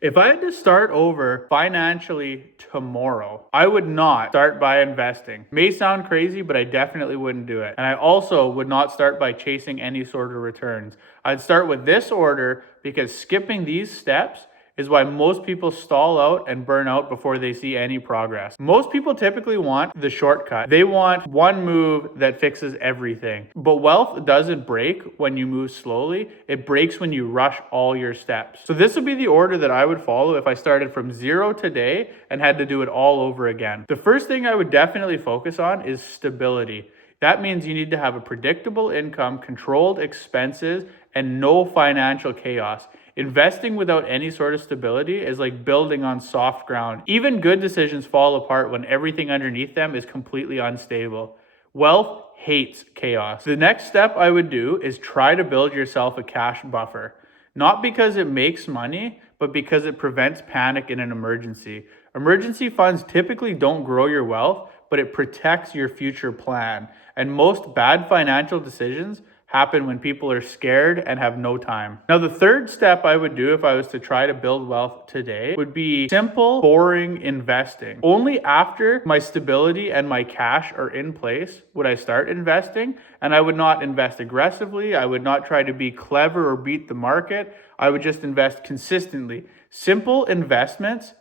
If I had to start over financially tomorrow, I would not start by investing. May sound crazy, but I definitely wouldn't do it. And I also would not start by chasing any sort of returns. I'd start with this order because skipping these steps is why most people stall out and burn out before they see any progress. Most people typically want the shortcut. They want one move that fixes everything. But wealth doesn't break when you move slowly. It breaks when you rush all your steps. So this would be the order that I would follow if I started from zero today and had to do it all over again. The first thing I would definitely focus on is stability. That means you need to have a predictable income, controlled expenses, and no financial chaos. Investing without any sort of stability is like building on soft ground. Even good decisions fall apart when everything underneath them is completely unstable. Wealth hates chaos. The next step I would do is try to build yourself a cash buffer. Not because it makes money, but because it prevents panic in an emergency. Emergency funds typically don't grow your wealth, but it protects your future plan. And most bad financial decisions happen when people are scared and have no time. Now, the third step I would do if I was to try to build wealth today would be simple, boring investing. Only after my stability and my cash are in place would I start investing, and I would not invest aggressively. I would not try to be clever or beat the market. I would just invest consistently. Simple investments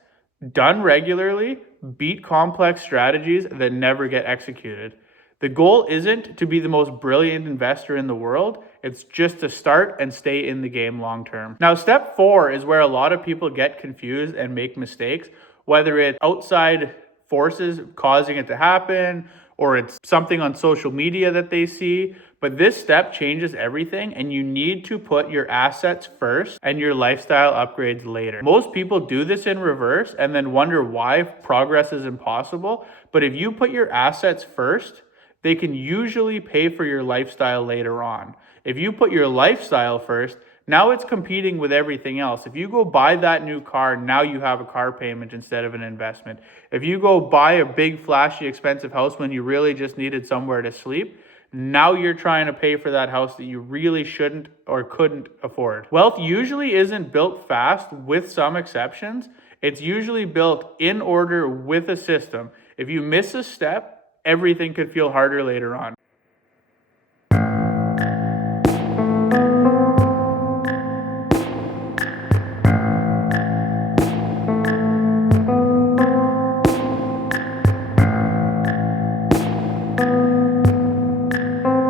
done regularly beat complex strategies that never get executed. The goal isn't to be the most brilliant investor in the world. It's just to start and stay in the game long term. Now, step 4 is where a lot of people get confused and make mistakes, whether it's outside forces causing it to happen or it's something on social media that they see. But this step changes everything, and you need to put your assets first and your lifestyle upgrades later. Most people do this in reverse and then wonder why progress is impossible. But if you put your assets first, they can usually pay for your lifestyle later on. If you put your lifestyle first, now it's competing with everything else. If you go buy that new car, now you have a car payment instead of an investment. If you go buy a big, flashy, expensive house when you really just needed somewhere to sleep, now you're trying to pay for that house that you really shouldn't or couldn't afford. Wealth usually isn't built fast, with some exceptions. It's usually built in order with a system. If you miss a step, everything could feel harder later on.